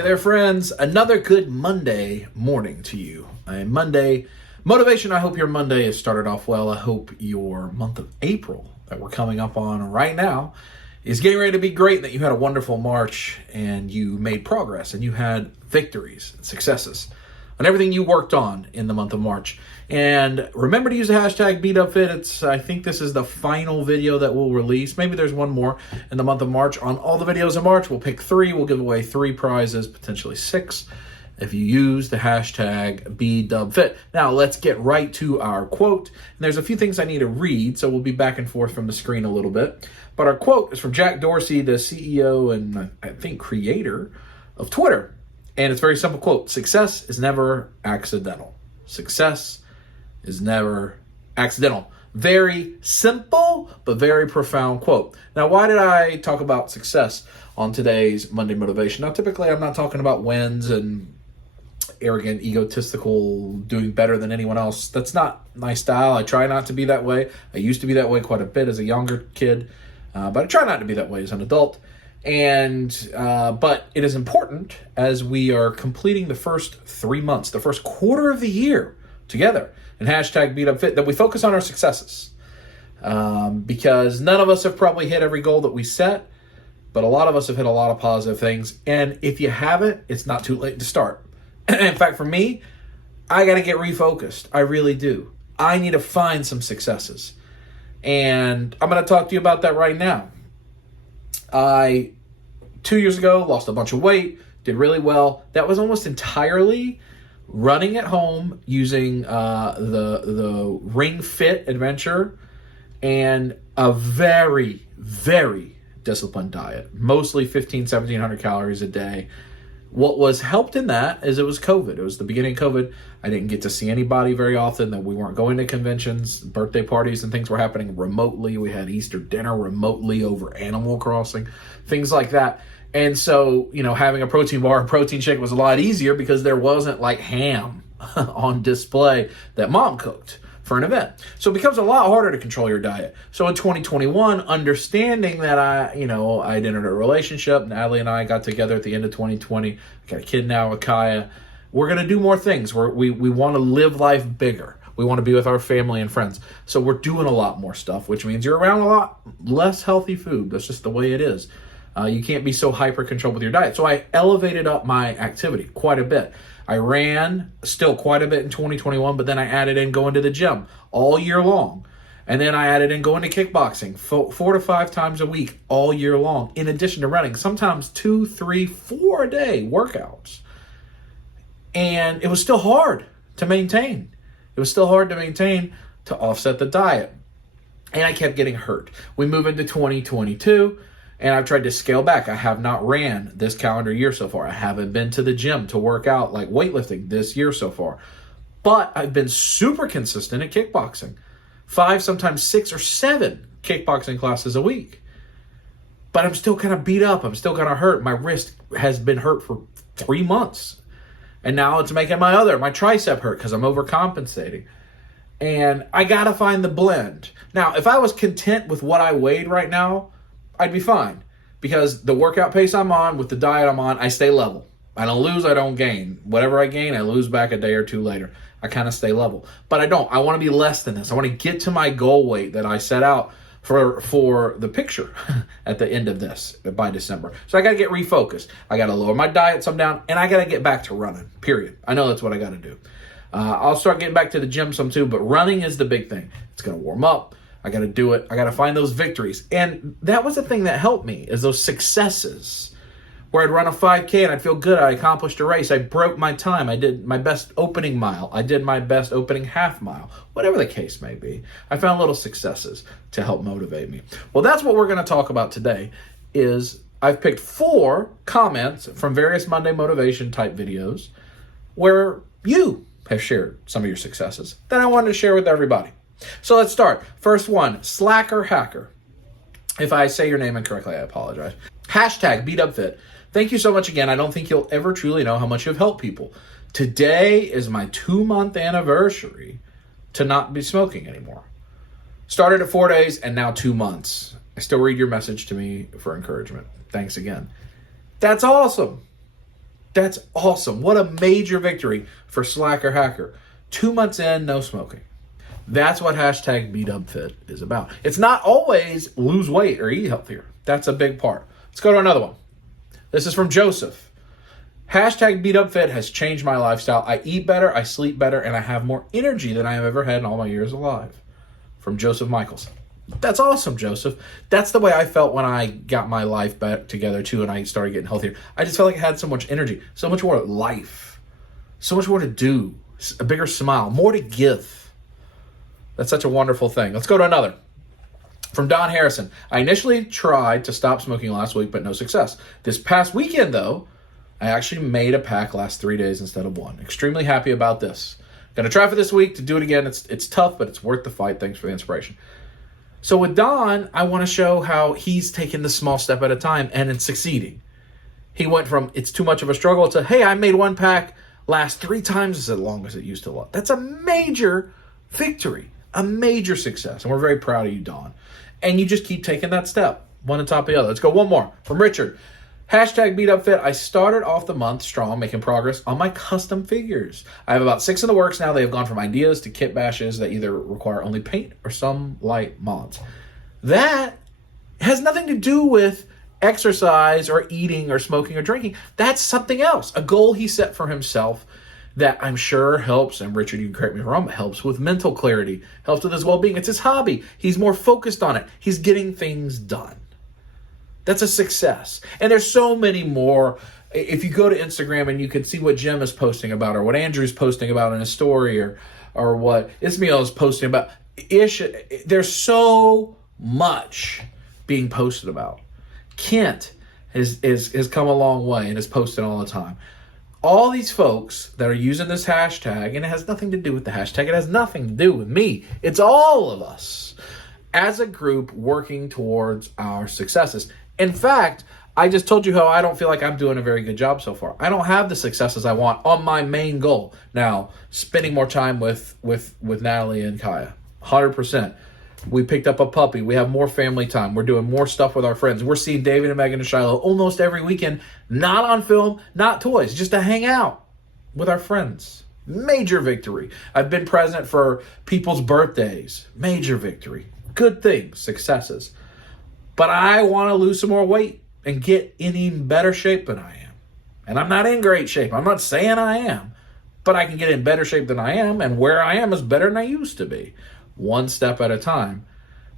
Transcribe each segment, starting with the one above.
Hey there, friends. Another good Monday morning to you. Monday motivation. I hope your Monday has started off well. I hope your month of April that we're coming up on right now is getting ready to be great, that you had a wonderful March and you made progress and you had victories and successes on everything you worked on in the month of March. And remember to use the hashtag #BeatUpFit. I think this is the final video that we'll release. Maybe there's one more in the month of March. On all the videos in March, we'll pick 3. We'll give away 3 prizes, potentially 6, if you use the hashtag #BeatUpFit. Now, let's get right to our quote. And there's a few things I need to read, so we'll be back and forth from the screen a little bit. But our quote is from Jack Dorsey, the CEO and I think creator of Twitter. And it's a very simple quote. Success is never accidental. Success is never accidental. Very simple, but very profound quote. Now, why did I talk about success on today's Monday Motivation? Now, typically, I'm not talking about wins and arrogant, egotistical, doing better than anyone else. That's not my style. I try not to be that way. I used to be that way quite a bit as a younger kid, but I try not to be that way as an adult. But it is important as we are completing the first 3 months, the first quarter of the year together, and hashtag #BeatUpFit, that we focus on our successes. Because none of us have probably hit every goal that we set, but a lot of us have hit a lot of positive things. And if you haven't, it's not too late to start. In fact, for me, I got to get refocused. I really do. I need to find some successes. And I'm going to talk to you about that right now. 2 years ago, lost a bunch of weight, did really well. That was almost entirely running at home using the Ring Fit adventure and a very, very disciplined diet, mostly 1,700 calories a day. What was helped in that is it was COVID. It was the beginning of COVID. I didn't get to see anybody very often, that we weren't going to conventions, birthday parties and things were happening remotely. We had Easter dinner remotely over Animal Crossing, things like that. And so, having a protein bar and protein shake was a lot easier because there wasn't like ham on display that mom cooked for an event. So it becomes a lot harder to control your diet. So in 2021, understanding that I'd entered a relationship, Natalie and I got together at the end of 2020. I got a kid now with Kaya. We're going to do more things. We want to live life bigger. We want to be with our family and friends. So we're doing a lot more stuff, which means you're around a lot less healthy food. That's just the way it is. You can't be so hyper-controlled with your diet. So I elevated up my activity quite a bit. I ran still quite a bit in 2021, but then I added in going to the gym all year long. And then I added in going to kickboxing 4 to 5 times a week all year long, in addition to running, sometimes 2, 3, 4 a day workouts. And it was still hard to maintain. It was still hard to maintain to offset the diet. And I kept getting hurt. We move into 2022. And I've tried to scale back. I have not ran this calendar year so far. I haven't been to the gym to work out like weightlifting this year so far. But I've been super consistent at kickboxing. 5, sometimes 6 or 7 kickboxing classes a week. But I'm still kind of beat up. I'm still kind of hurt. My wrist has been hurt for 3 months. And now it's making my tricep hurt because I'm overcompensating. And I got to find the blend. Now, if I was content with what I weighed right now, I'd be fine, because the workout pace I'm on with the diet I'm on, I stay level. I don't lose, I don't gain. Whatever I gain, I lose back a day or 2 later. I kind of stay level. But I don't. I want to be less than this. I want to get to my goal weight that I set out for the picture at the end of this by December. So I got to get refocused. I got to lower my diet some down, and I got to get back to running, period. I know that's what I got to do. I'll start getting back to the gym some too, but running is the big thing. It's going to warm up. I got to do it. I got to find those victories. And that was the thing that helped me, is those successes where I'd run a 5K and I'd feel good. I accomplished a race. I broke my time. I did my best opening mile. I did my best opening half mile, whatever the case may be. I found little successes to help motivate me. Well, that's what we're going to talk about today. Is I've picked 4 comments from various Monday motivation type videos where you have shared some of your successes that I wanted to share with everybody. So let's start. First one, Slacker Hacker. If I say your name incorrectly, I apologize. Hashtag #BeatUpFit. Thank you so much again. I don't think you'll ever truly know how much you've helped people. Today is my 2-month anniversary to not be smoking anymore. Started at 4 days and now 2 months. I still read your message to me for encouragement. Thanks again. That's awesome. That's awesome. What a major victory for Slacker Hacker. 2 months in, no smoking. That's what hashtag bigdubfit is about. It's not always lose weight or eat healthier. That's a big part. Let's go to another one. This is from Joseph. Hashtag bigdubfit has changed my lifestyle. I eat better, I sleep better, and I have more energy than I have ever had in all my years alive. From Joseph Michaels. That's awesome, Joseph. That's the way I felt when I got my life back together, too, and I started getting healthier. I just felt like I had so much energy, so much more life, so much more to do, a bigger smile, more to give. That's such a wonderful thing. Let's go to another. From Don Harrison. I initially tried to stop smoking last week, but no success. This past weekend, though, I actually made a pack last 3 days instead of one. Extremely happy about this. Gonna try for this week to do it again. It's tough, but it's worth the fight. Thanks for the inspiration. So with Don, I want to show how he's taking the small step at a time and it's succeeding. He went from it's too much of a struggle to, hey, I made one pack last 3 times as long as it used to. That's a major victory. A major success, and we're very proud of you, Dawn. And you just keep taking that step, one on top of the other. Let's go one more. From Richard. Hashtag bigdubfit. I started off the month strong, making progress on my custom figures. I have about 6 in the works now. They have gone from ideas to kit bashes that either require only paint or some light mods. That has nothing to do with exercise or eating or smoking or drinking. That's something else, a goal he set for himself that I'm sure helps, and Richard, you can correct me if I'm wrong, but helps with mental clarity, helps with his well-being. It's his hobby. He's more focused on it. He's getting things done. That's a success. And there's so many more. If you go to Instagram and you can see what Jim is posting about or what Andrew's posting about in his story or what Ismail is posting about, there's so much being posted about. Kent has come a long way and is posted all the time. All these folks that are using this hashtag, and it has nothing to do with the hashtag, it has nothing to do with me. It's all of us as a group working towards our successes. In fact, I just told you how I don't feel like I'm doing a very good job so far. I don't have the successes I want on my main goal. Now, spending more time with Natalie and Kaya, 100%. We picked up a puppy. We have more family time. We're doing more stuff with our friends. We're seeing David and Megan and Shiloh almost every weekend, not on film, not toys, just to hang out with our friends. Major victory. I've been present for people's birthdays. Major victory. Good things, successes. But I want to lose some more weight and get in even better shape than I am. And I'm not in great shape. I'm not saying I am, but I can get in better shape than I am, and where I am is better than I used to be. One step at a time.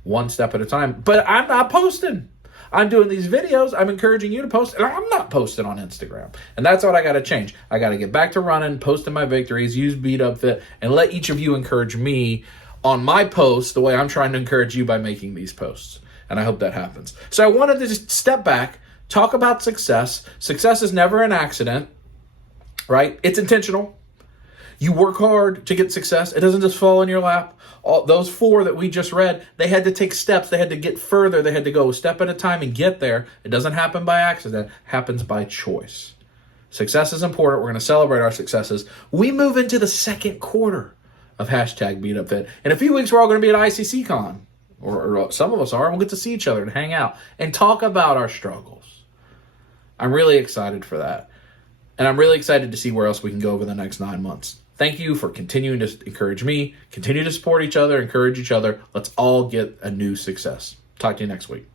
One step at a time. But I'm not posting. I'm doing these videos. I'm encouraging you to post. And I'm not posting on Instagram. And that's what I got to change. I got to get back to running, posting my victories, use bigdubfit, and let each of you encourage me on my posts the way I'm trying to encourage you by making these posts. And I hope that happens. So I wanted to just step back, talk about success. Success is never an accident, right? It's intentional. You work hard to get success. It doesn't just fall in your lap. All those 4 that we just read, they had to take steps. They had to get further. They had to go a step at a time and get there. It doesn't happen by accident. It happens by choice. Success is important. We're going to celebrate our successes. We move into the second quarter of hashtag bigdubfit. In a few weeks, we're all going to be at ICC Con, or some of us are. We'll get to see each other and hang out and talk about our struggles. I'm really excited for that. And I'm really excited to see where else we can go over the next 9 months. Thank you for continuing to encourage me, continue to support each other, encourage each other. Let's all get a new success. Talk to you next week.